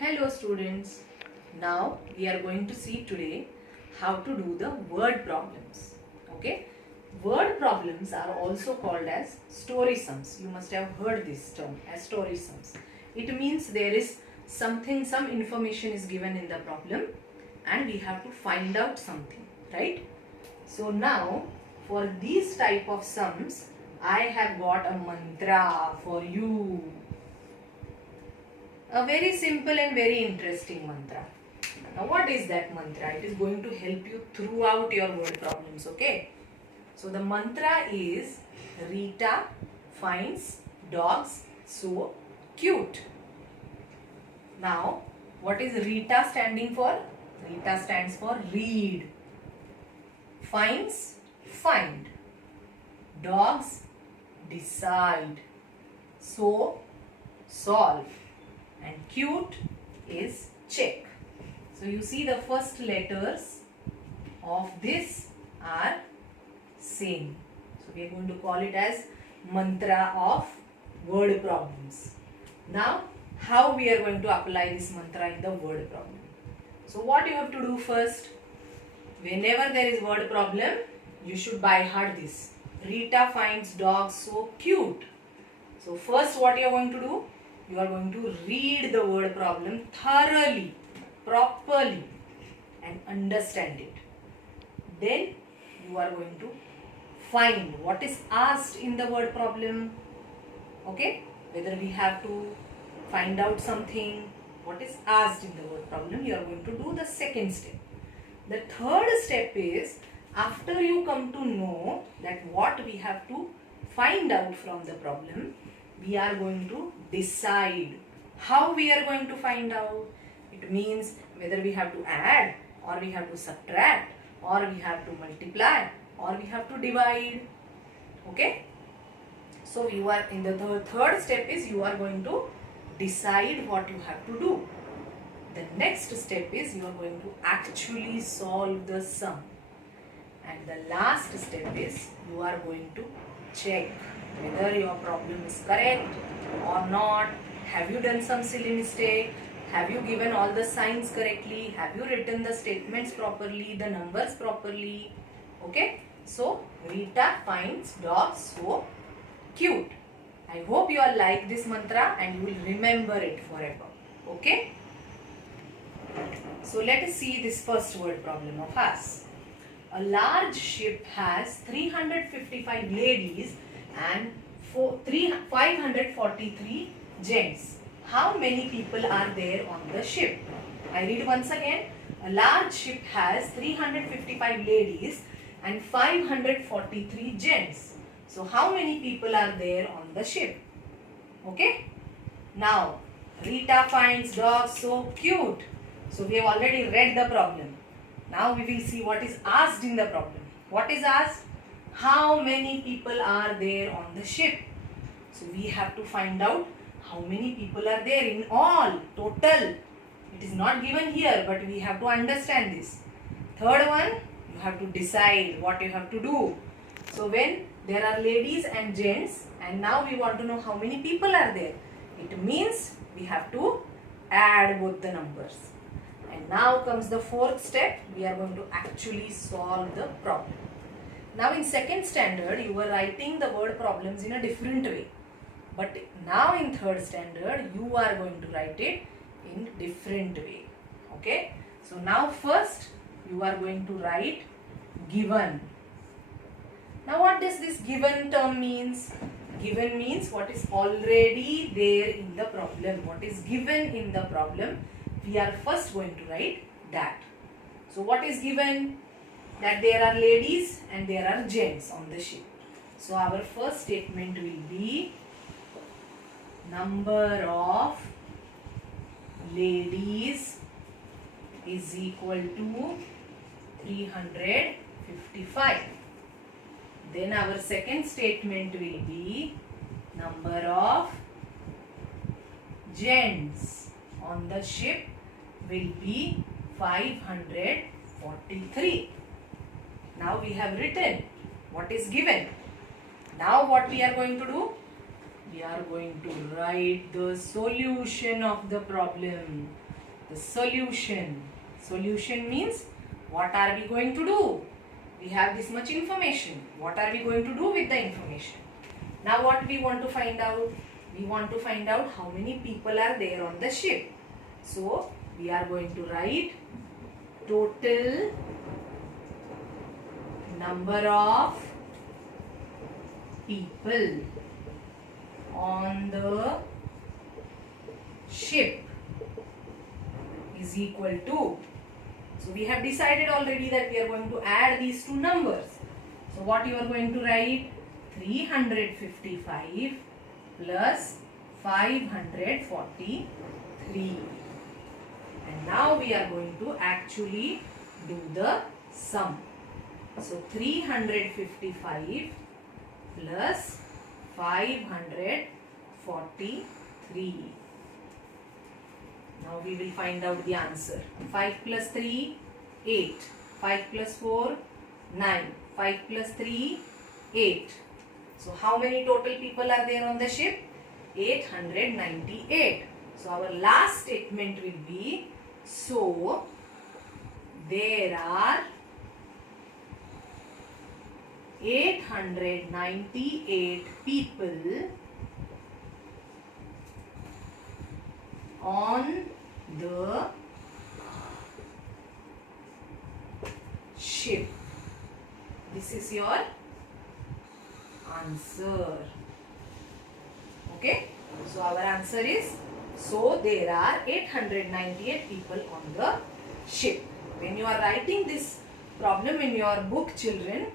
Hello students, now we are going to see today how to do the word problems. Okay, word problems are also called as story sums. You must have heard this term as story sums. It means there is some information is given in the problem and we have to find out something, right? So now for these type of sums I have got a mantra for you. A very simple and very interesting mantra. Now what is that mantra? It is going to help you throughout your word problems, okay? So the mantra is Rita finds dogs so cute. Now what is Rita standing for? Rita stands for read. Finds, find. Dogs, decide. So, solve. And cute is check. So you see the first letters of this are same. So we are going to call it as mantra of word problems. Now how we are going to apply this mantra in the word problem? So what you have to do first, whenever there is word problem, you should by heart this. Rita finds dogs so cute. So first what you are going to do? You are going to read the word problem thoroughly, properly and understand it. Then you are going to find what is asked in the word problem. Okay? Whether we have to find out something, what is asked in the word problem, you are going to do the second step. The third step is, after you come to know that what we have to find out from the problem, we are going to decide how we are going to find out. It means whether we have to add or we have to subtract or we have to multiply or we have to divide. Okay? So you are in the third step is you are going to decide what you have to do. The next step is you are going to actually solve the sum. And the last step is you are going to check whether your problem is correct or not. Have you done some silly mistake? Have you given all the signs correctly? Have you written the statements properly, the numbers properly? Okay. So, Rita finds dogs so cute. I hope you all like this mantra and you will remember it forever. Okay. So, let us see this first word problem of us. A large ship has 355 ladies and 543 gents. How many people are there on the ship? I read once again. A large ship has 355 ladies and 543 gents. So how many people are there on the ship? Okay. Now Rita finds dogs so cute. So we have already read the problem. Now we will see what is asked in the problem. What is asked? How many people are there on the ship? So we have to find out how many people are there in all, total. It is not given here, but we have to understand this. Third one, you have to decide what you have to do. So when there are ladies and gents, and now we want to know how many people are there. It means we have to add both the numbers. And now comes the fourth step. We are going to actually solve the problem. Now in second standard, you were writing the word problems in a different way. But now in third standard, you are going to write it in different way. Okay. So now first, you are going to write given. Now what does this given term means? Given means what is already there in the problem. What is given in the problem, we are first going to write that. So what is given? That there are ladies and there are gents on the ship. So our first statement will be number of ladies is equal to 355. Then our second statement will be number of gents on the ship will be 543. Now we have written what is given. Now what we are going to do? we are going to write the solution of the problem. The solution. Solution means what are we going to do? We have this much information. What are we going to do with the information? Now what we want to find out? We want to find out how many people are there on the ship. So we are going to write total number of people on the ship is equal to. So we have decided already that we are going to add these two numbers. So what you are going to write? 355 plus 543. And now we are going to actually do the sum. So 355 plus 543. Now we will find out the answer. 5 plus 3, 8. 5 plus 4, 9. 5 plus 3, 8. So how many total people are there on the ship? 898. So our last statement will be, so there are 898 people on the ship. This is your answer. Okay. So our answer is, so there are 898 people on the ship. When you are writing this problem in your book, children,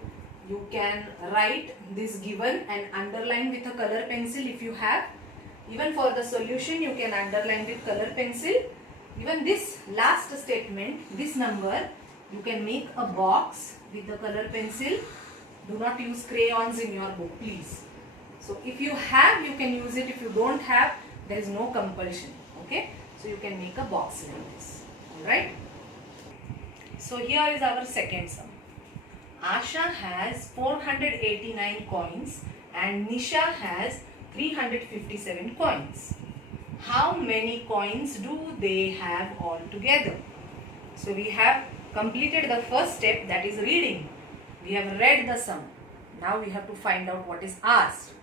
you can write this given and underline with a color pencil if you have. Even for the solution, you can underline with color pencil. Even this last statement, this number, you can make a box with the color pencil. Do not use crayons in your book, please. So if you have, you can use it. If you don't have, there is no compulsion. Okay. So you can make a box like this. Alright. So here is our second sum. Asha has 489 coins and Nisha has 357 coins. How many coins do they have all together? So we have completed the first step, that is reading. We have read the sum. Now we have to find out what is asked.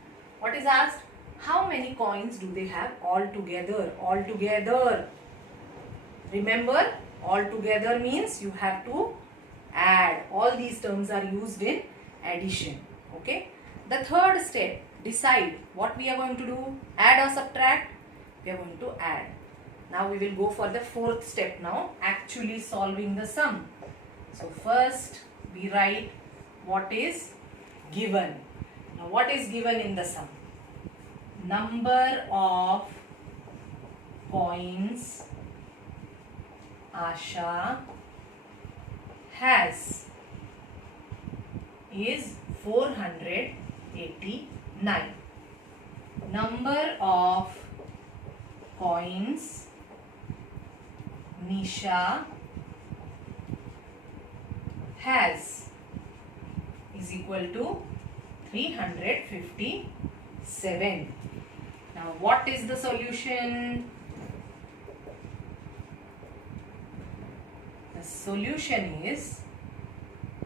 What is asked? How many coins do they have all together? All together. Remember, all together means you have to add. All these terms are used in addition. Okay. The third step, decide what we are going to do. Add or subtract? We are going to add. Now we will go for the fourth step now, actually solving the sum. So first we write what is given. Now what is given in the sum? Number of coins Asha has is 489. Number of coins Nisha has is equal to 357. Now what is the solution? The solution is,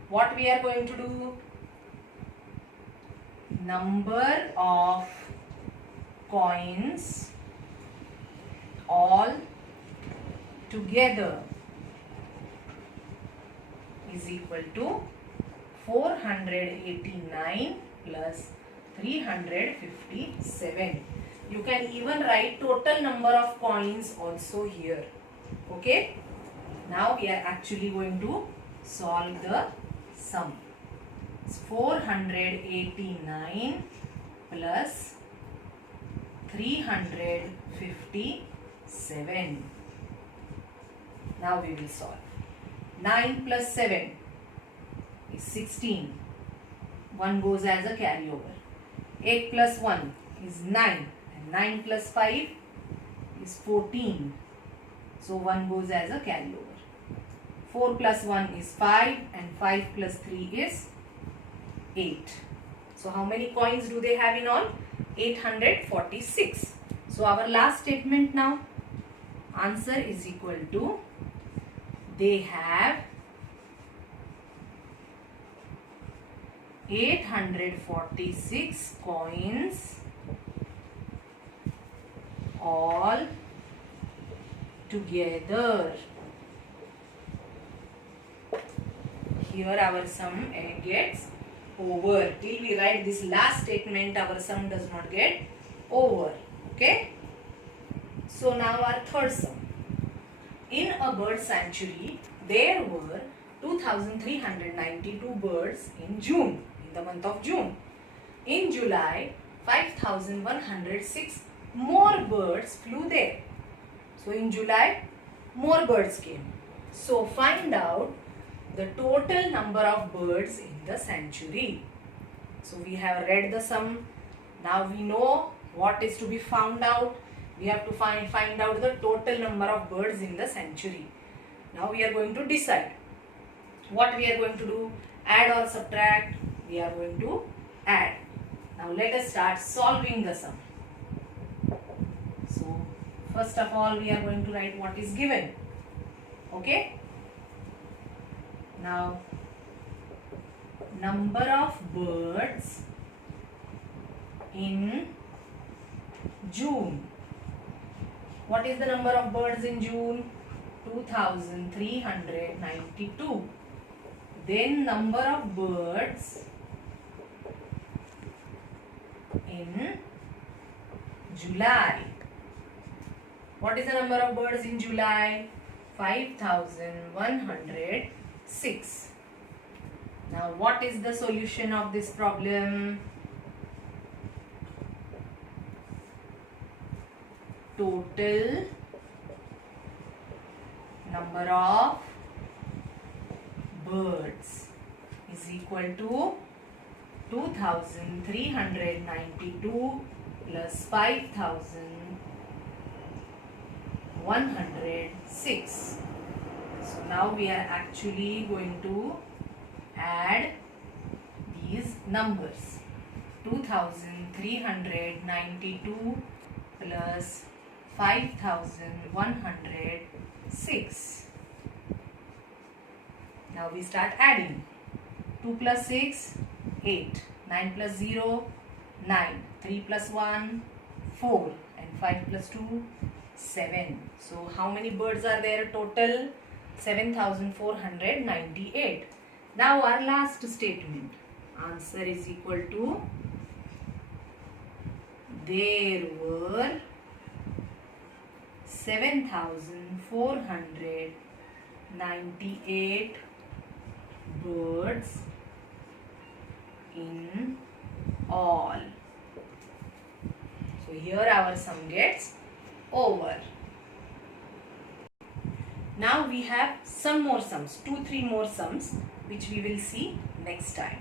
what we are going to do? Number of coins all together is equal to 489 plus 357. You can even write total number of coins also here. Okay. Now we are actually going to solve the sum. It's 489 plus 357. Now we will solve. 9 plus 7 is 16. 1 goes as a carryover. 8 plus 1 is 9. And 9 plus 5 is 14. So 1 goes as a carryover. 4 plus 1 is 5 and 5 plus 3 is 8. So how many coins do they have in all? 846. So our last statement now, answer is equal to, they have 846 coins all together. Here our sum gets over. Till we write this last statement, our sum does not get over. Okay. So now our third sum. In a bird sanctuary, there were 2,392 birds in June, in the month of June. In July, 5,106 more birds flew there. So in July, more birds came. So find out the total number of birds in the sanctuary. So we have read the sum. Now we know what is to be found out. We have to find out the total number of birds in the sanctuary. Now we are going to decide what we are going to do. Add or subtract? We are going to add. Now let us start solving the sum. So first of all, we are going to write what is given. Okay. Now, number of birds in June. What is the number of birds in June? 2,392. Then number of birds in July. What is the number of birds in July? 5,106. Now what is the solution of this problem? Total number of birds is equal to 2,392 plus 5,106. So now we are actually going to add these numbers. 2,392 plus 5,106. Now we start adding. 2 plus 6, 8. 9 plus 0, 9. 3 plus 1, 4. And 5 plus 2, 7. So how many birds are there total? 7,498. Now our last statement. Answer is equal to, there were 7,498 birds in all. So here our sum gets over. Now we have some more sums, 2-3 more sums, which we will see next time.